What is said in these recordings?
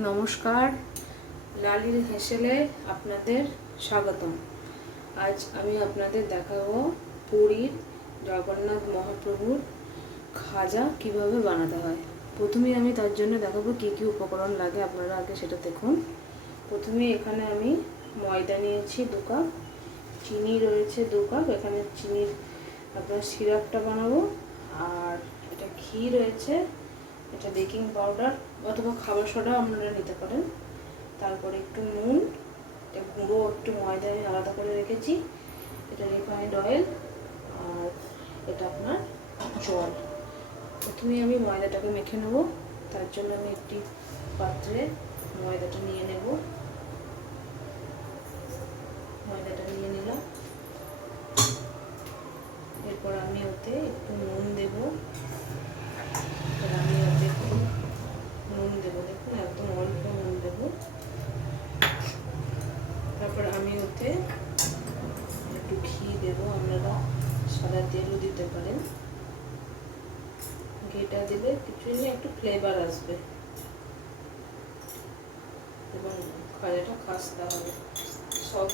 নমস্কার, লালির হেসেলে আপনাদের স্বাগতম। আজ আমি আপনাদের দেখাবো পুরীর জগন্নাথ মহাপ্রভুর খাজা কিভাবে বানাতে হয়। প্রথমেই আমি তার জন্য দেখাবো কি কি উপকরণ লাগে, আপনারা আগে সেটা দেখুন। প্রথমে এখানে আমি ময়দা নিয়েছি 2 কাপ, চিনি রয়েছে 2 কাপ। এখানে চিনির আপনার সিরাপটা বানাবো। আর এটা ঘি রয়েছে, এটা বেকিং পাউডার অথবা খাবার সোডা আপনারা নিতে পারেন। তারপরে একটু নুন, এটা গুঁড়ো একটু ময়দা আমি আলাদা করে রেখেছি, এটা রিফাইন্ড অয়েল, আর এটা আপনার জল। প্রথমে আমি ময়দাটাকে মেখে নেব। তার জন্য আমি একটি পাত্রে ময়দাটা নিয়ে নেব। ময়দাটা নিয়ে নিলাম। এরপর আমি ওতে একটু নুন দেব। আমি ওতে একটু নুন দেবো, দেখুন একদম অল্প নুন দেবো। তারপর আমি ওতে একটু ঘি দেবো, আপনারা সাদা তেলও দিতে পারেন। ঘিটা দিলে কিছুই একটু ফ্লেভার আসবে এবং খাজাটা খাস্তা হবে। সব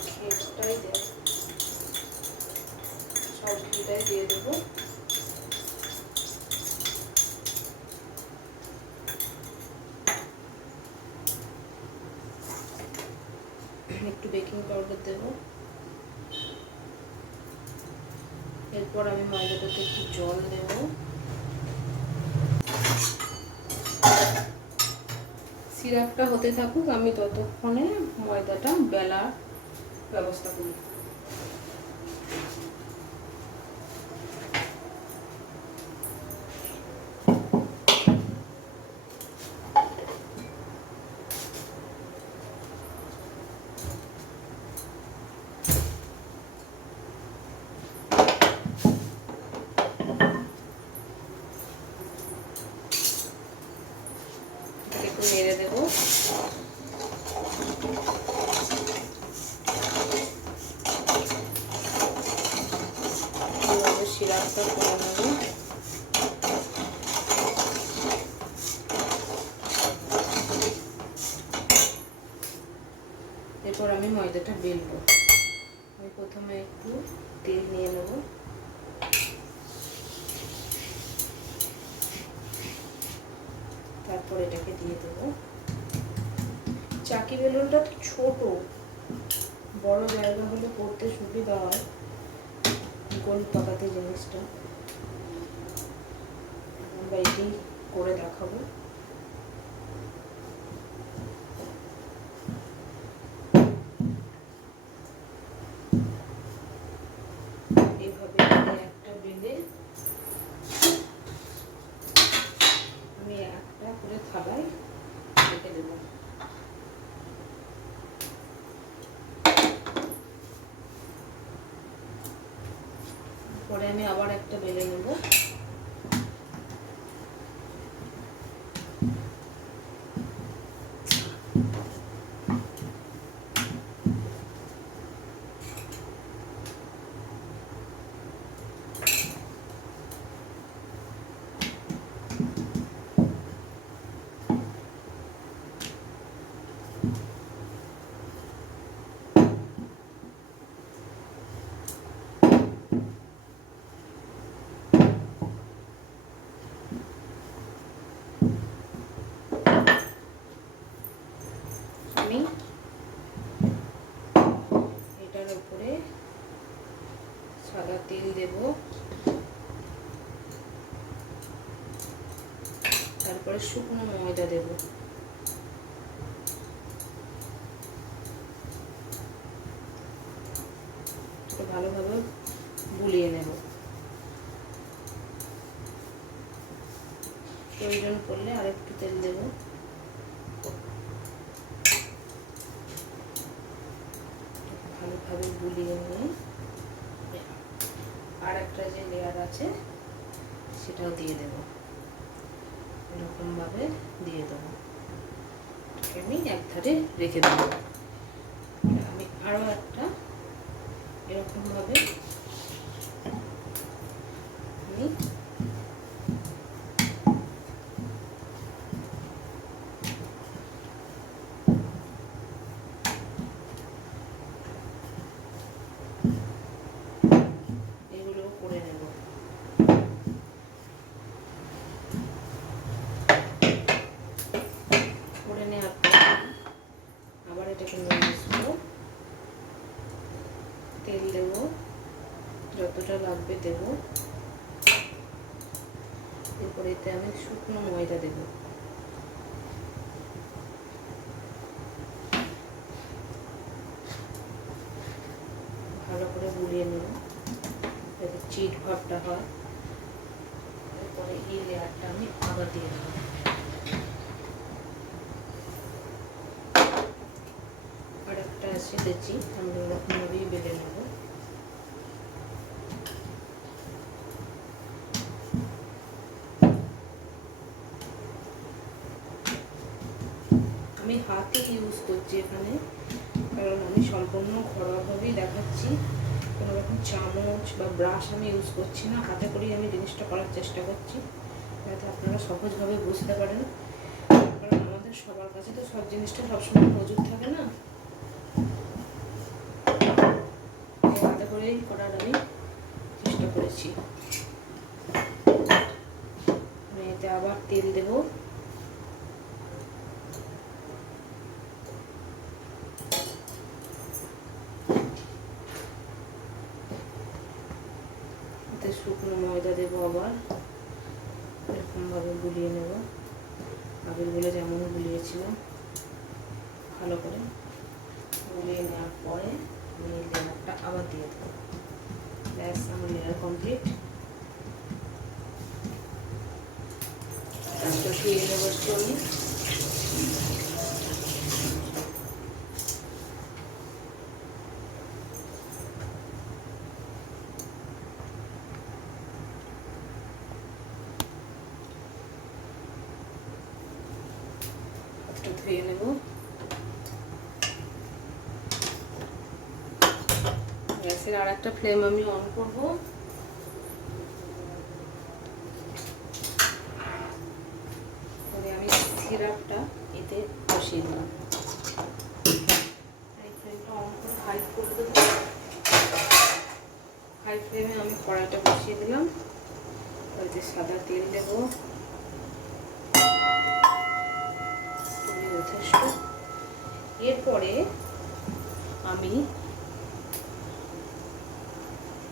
ঘিটাই দিয়ে দেবো। একটু বেকিং পাউডার দেব। এরপর আমি ময়দাটাতে একটু জল দেব। সিরাপটা হতে থাকুক, আমি ততক্ষণে ময়দাটা বেলার ব্যবস্থা করি। একটু নেড়ে দেব। সিরাপটা করে নেব। এরপর আমি ময়দাটা বেলবো। আমি প্রথমে একটু তেল নিয়ে নেব। তারপর এটাকে দিয়ে দেবো। চাকি বেলুনটা তো ছোট, বড় জায়গা হলে করতে সুবিধা হয় গোল পাকাতে জিনিসটা। আমরা এটি করে দেখাবো। এইভাবে একটা বেলে আমি একটা করে থালায় রেখে দেবো। পরে আমি আবার একটা বেলে নেব। আমি এটার উপরে সাদা তেল দেব। তারপরে শুকনো ময়দা দেব। ভালোভাবে গুলিয়ে নেব। প্রয়োজন পড়লে আরেকটু তেল দেব। ভালোভাবে গুলিয়ে নিয়ে আর একটা যে লেয়ার আছে সেটাও দিয়ে দেব। এরকমভাবে দিয়ে দেবো। আমি একধারে রেখে দেবো। আমি আরও একটা এরকমভাবে আমি একটু নিয়ে আসবো, তেল দেবো, যতটা লাগবে দেব। এরপরে এতে আমি শুকনো ময়দা দেব। ভালো করে গুলিয়ে নেব যাতে চিট ভাবটা হয়। এরপরে এই লেয়ারটা আমি আবার দিয়ে দেবো। আর একটা আছে লেচি, আমি ওরকমভাবেই বেলে নেব। আমি হাতে ইউজ করছি এখানে, কারণ আমি সম্পূর্ণ ঘরোয়াভাবেই দেখাচ্ছি। কোনো রকম চামচ বা ব্রাশ আমি ইউজ করছি না, হাতে করেই আমি জিনিসটা করার চেষ্টা করছি যাতে আপনারা সহজভাবে বুঝতে পারেন। কারণ আমাদের সবার কাছে তো সব জিনিসটা সবসময় মজুদ থাকে না, হাতে করেই করার আমি চেষ্টা করেছি। আমি এতে আবার তেল দেব। এতে শুকনো ময়দা দেবো, আবার এরকমভাবে গুলিয়ে নেব। আগের গুলো যেমন গুলিয়েছিলাম ভালো করে গুলিয়ে নেওয়ার পরে আমি এই লেয়ারটা আবার দিয়ে দেবো। ব্যাস, আমার লেয়ার কমপ্লিট। একটা শুয়ে নেব একটু আমি। একটু ধুয়ে নেব। গ্যাসের আর একটা ফ্লেম আমি অন করব। আমি সিরাপটা এতে বসিয়ে দিলাম। ফ্লেমটা অন করে হাই করে দেবো। হাই ফ্লেমে আমি কড়াইটা বসিয়ে দিলাম। এতে সাদা তেল দেবো, যথেষ্ট। এরপরে আমি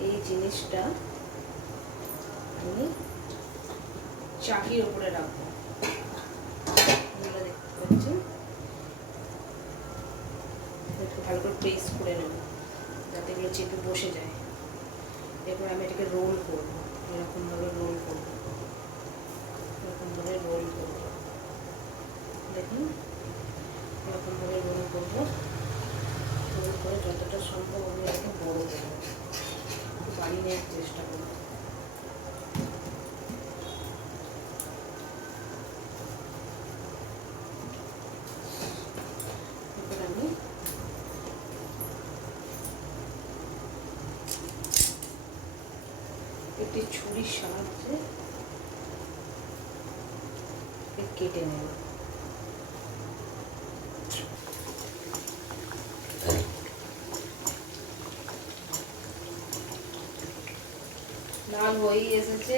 এই জিনিসটা আমি চাকির উপরে রাখবো। দেখতে পাচ্ছেন, একটু ভালো করে প্রেস করে নেব যাতে এগুলো চেপে বসে যায়। এরপর আমি এটাকে রোল করবো, এরকমভাবে রোল করবো, এরকমভাবে রোল করবো। দেখুন, এরকমভাবে রোল করবো। রোল করে যতটা সম্ভব আমি এটাকে বড় করবো, বাড়ি নেওয়ার চেষ্টা করবো। এরপর আমি একটি ছুরির সাহায্যে কেটে নেব। লাল হয়েই এসেছে।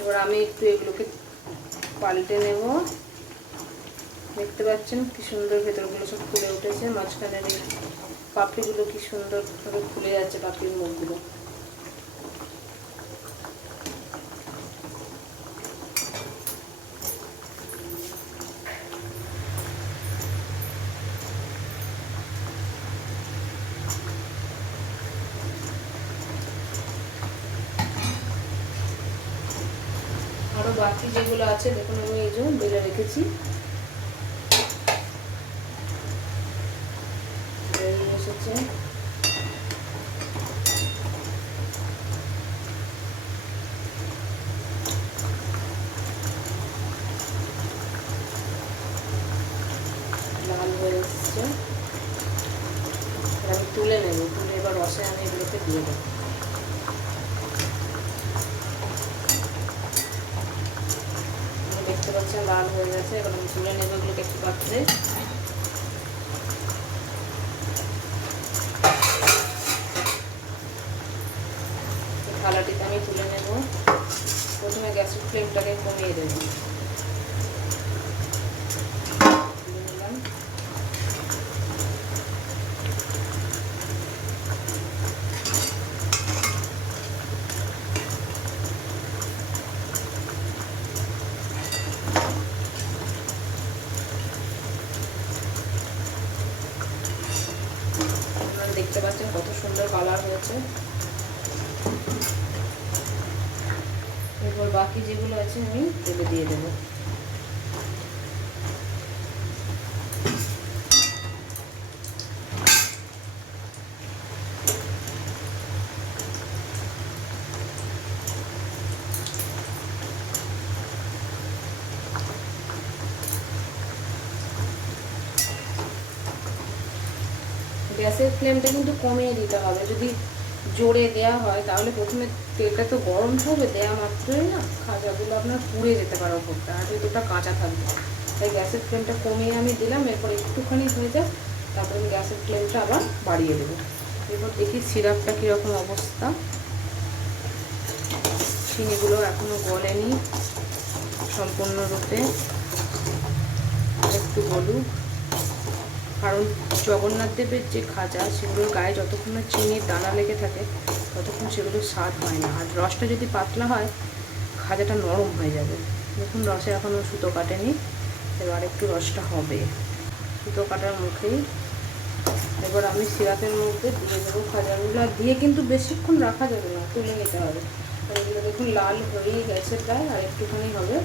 এবার আমি একটু এগুলোকে পাল্টে নেব। দেখতে পাচ্ছেন কি সুন্দর ভেতরগুলো সব ফুলে উঠেছে, মাঝখানের এই পাপড়িগুলো কি সুন্দরভাবে ফুলে যাচ্ছে, পাপড়ির মুখগুলো। আরো বাকি যেগুলো আছে দেখুন, আমি এই জন্য বেলে রেখেছি। এসেছে লাল হয়ে এসছে। আমি তুলে নেব, তুলে এবার রসে আমি এগুলোকে দিয়ে দেবো। দেখতে পাচ্ছেন লাল হয়ে গেছে। এবার আমি তুলে নেব এগুলোকে একটু পাত্রে। থালাটিতে আমি তুলে নেব। প্রথমে গ্যাসের ফ্লেমটাকে কমিয়ে দেবো। তুলে নিলাম। কত সুন্দর কালার হয়েছে। এরপর বাকি যেগুলো আছে আমি তেলে দিয়ে দেবো। গ্যাসের ফ্লেমটা কিন্তু কমিয়ে দিতে হবে। যদি জোরে দেওয়া হয় তাহলে প্রথমে তেলটা তো গরম হবে, দেওয়া মাত্রই না খাজাগুলো আপনার পুড়ে যেতে পারে ওপরটা, আর ভেতরটা কাঁচা থাকবে। তাই গ্যাসের ফ্লেমটা কমিয়ে আমি দিলাম। এরপর একটুখানি হয়ে যাক, তারপরে আমি গ্যাসের ফ্লেমটা আবার বাড়িয়ে দেবো। এরপর দেখি সিরাপটা কীরকম অবস্থা। চিনিগুলো এখনও গলেনি সম্পূর্ণরূপে, একটু গলুক। কারণ জগন্নাথ দেবের যে খাজা, সেগুলোর গায়ে যতক্ষণ না চিনির দানা লেগে থাকে ততক্ষণ সেগুলোর স্বাদ হয় না। আর রসটা যদি পাতলা হয় খাজাটা নরম হয়ে যাবে। দেখুন রসে এখনও সুতো কাটেনি, এবার একটু রসটা হবে। সুতো কাটার মুখেই এবার আমি সিরাপের মধ্যে দিয়ে দেবো খাজাগুলো। আর দিয়ে কিন্তু বেশিক্ষণ রাখা যাবে না, তুলে নিতে হবে। আর এগুলো দেখুন লাল হয়েই গেছে প্রায়, আর একটুখানি হবে।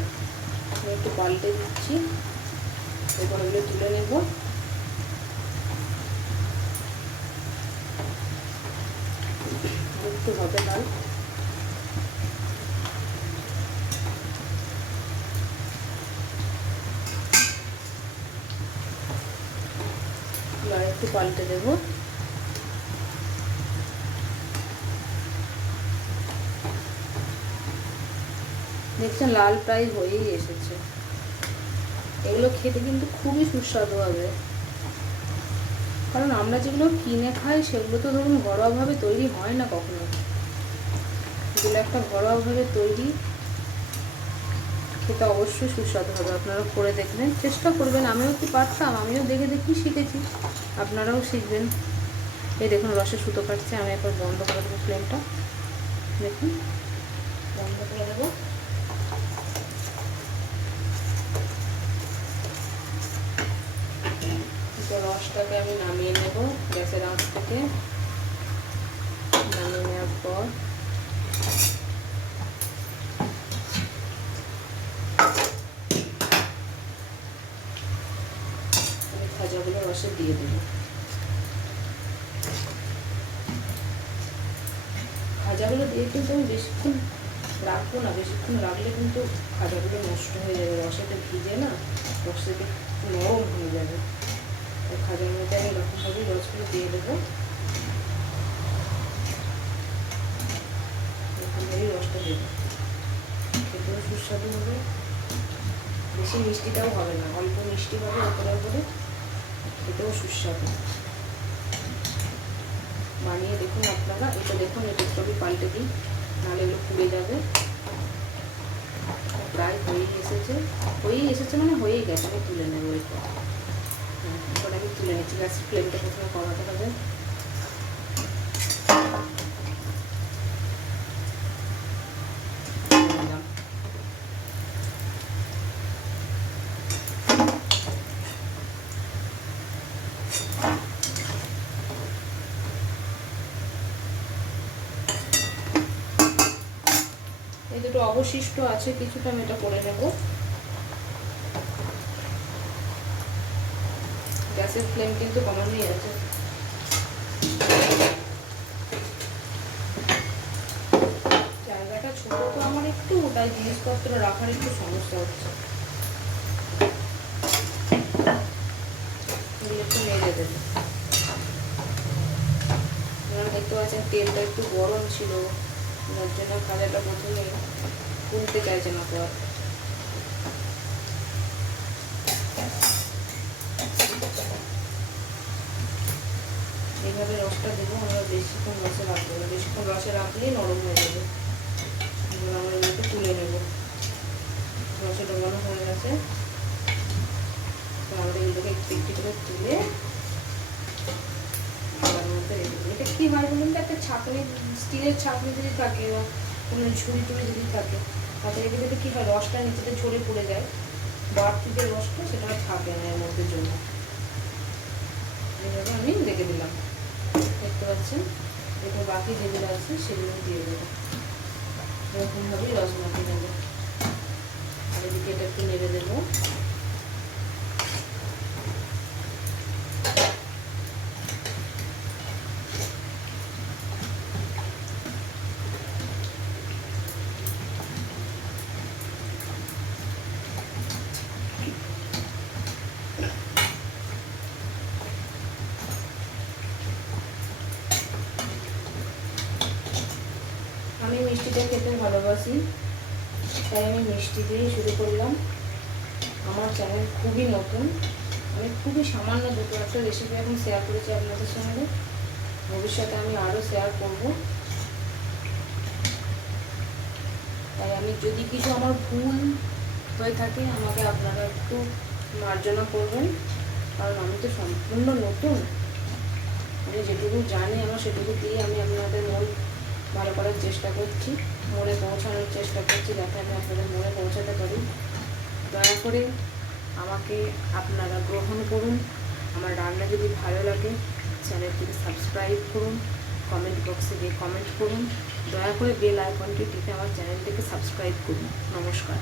আমি একটু পাল্টে দিচ্ছি। এবার এগুলো তুলে নেব। একটু হবে লাল। একটু পাল্টে দেবো। দেখছেন লাল প্রায় হয়েই এসেছে। এগুলো খেতে কিন্তু খুবই সুস্বাদু হবে। কারণ আমরা যেগুলো কিনে খাই সেগুলো তো ধরুন ঘরোয়াভাবে তৈরি হয় না কখনো। এগুলো একটা ঘরোয়াভাবে তৈরি, খেতে অবশ্যই সুস্বাদু হবে। আপনারা করে দেখবেন, চেষ্টা করবেন। আমিও কি পারতাম, আমিও দেখে দেখি শিখেছি, আপনারাও শিখবেন। এই দেখুন রসে সুতো কাটছে। আমি একবার বন্ধ করে দেবো ফ্লেমটা। দেখুন বন্ধ করে দেবো। রসটাকে আমি নামিয়ে নেব গ্যাসের আঁচ থেকে। নামিয়ে নেওয়ার পর আমি খাজাগুলো রসে দিয়ে দেব। খাজাগুলো দিয়ে কিন্তু আমি বেশিক্ষণ রাখবো না। বেশিক্ষণ রাখলে কিন্তু খাজাগুলো নষ্ট হয়ে যাবে, রসেতে ভিজে না, রসেতে নরম হয়ে যাবে। খাজার মধ্যে আমি এরকমভাবেই রসগুলো দিয়ে দেবো। এরকমভাবেই রসটা দেবো, খেতেও সুস্বাদু হবে। বেশি মিষ্টিটাও হবে না, অল্প মিষ্টি হবে ওপরে ওপরে, খেতেও সুস্বাদু। বানিয়ে দেখুন আপনারা। এটা দেখুন, এটা একটু আমি পাল্টে দিই, নাহলে এগুলো পুড়ে যাবে। প্রায় হয়েই এসেছে মানে হয়েই গেছে। আমি তুলে নেবো। এরপর আমি তুলে নিচ্ছি। গ্যাসের ফ্লেমটা প্রথমে কমাতে হবে। এই দুটো অবশিষ্ট আছে, কিছুটা আমি এটা করে নেব। গ্যাসের ফ্লেম কিন্তু কমানোই আছে। জায়গাটা ছোট তো আমার একটু, তাই জিনিসপত্র রাখার একটু সমস্যা হচ্ছে। একটু নেড়ে দেবে। আপনারা দেখতে পাচ্ছেন তেলটা একটু গরম ছিল, যার জন্য খাজাটা প্রথমে তুলতে চাইছে না। তো আর এইভাবে রসটা দেবো। আমরা বেশিক্ষণ রসে রাখবো না, বেশিক্ষণ রসে রাখলেই নরম হয়ে যাবে। এবার আমরা এগুলোকে তুলে নেব। রসে ডোবানো হয়ে গেছে, তো আমরা এগুলোকে একটু একটু করে তুলে এটা কি হয় বলুন তো, একটা ছাঁকনি, স্টিলের ছাঁকনি যদি থাকে বা কোনো ঝুড়ি টুড়ি যদি থাকে, তাতে রেখে দিলে কি হয়, রসটা নিচেতে ঝরে পড়ে যায়। বাড়তি যে রসটা সেটা থাকে না এর মধ্যে জন্য। এইভাবে আমি রেখে দিলাম। দেখতে পাচ্ছেন। এরপর বাকি যেগুলো আছে সেগুলো দিয়ে দেবো। এরকমভাবেই রস মাখিয়ে নেবো। আর এদিকে এটা একটু নেড়ে দেবো। আমি মিষ্টিটা খেতে ভালোবাসি, তাই আমি মিষ্টি দিয়েই শুরু করলাম। আমার চ্যানেল খুবই নতুন, আমি খুবই সামান্য দুটো একটা রেসিপি এখন শেয়ার করেছি আপনাদের সঙ্গে। ভবিষ্যতে আমি আরও শেয়ার করব। তাই আমি যদি কিছু আমার ভুল হয়ে থাকে আমাকে আপনারা একটু মার্জনা করবেন, কারণ আমি তো সম্পূর্ণ নতুন। আমি যেটুকু জানি আমার সেটুকু দিয়ে আমি আপনাদের মন ভালো করার চেষ্টা করছি, মনে পৌঁছানোর চেষ্টা করছি, যাতে আমি আপনাদের মনে পৌঁছাতে পারি। দয়া করে আমাকে আপনারা গ্রহণ করুন। আমার রান্না যদি ভালো লাগে চ্যানেলটিকে সাবস্ক্রাইব করুন, কমেন্ট বক্সে গিয়ে কমেন্ট করুন। দয়া করে বেল আইকনটি টিপে আমার চ্যানেলটিকে সাবস্ক্রাইব করুন। নমস্কার।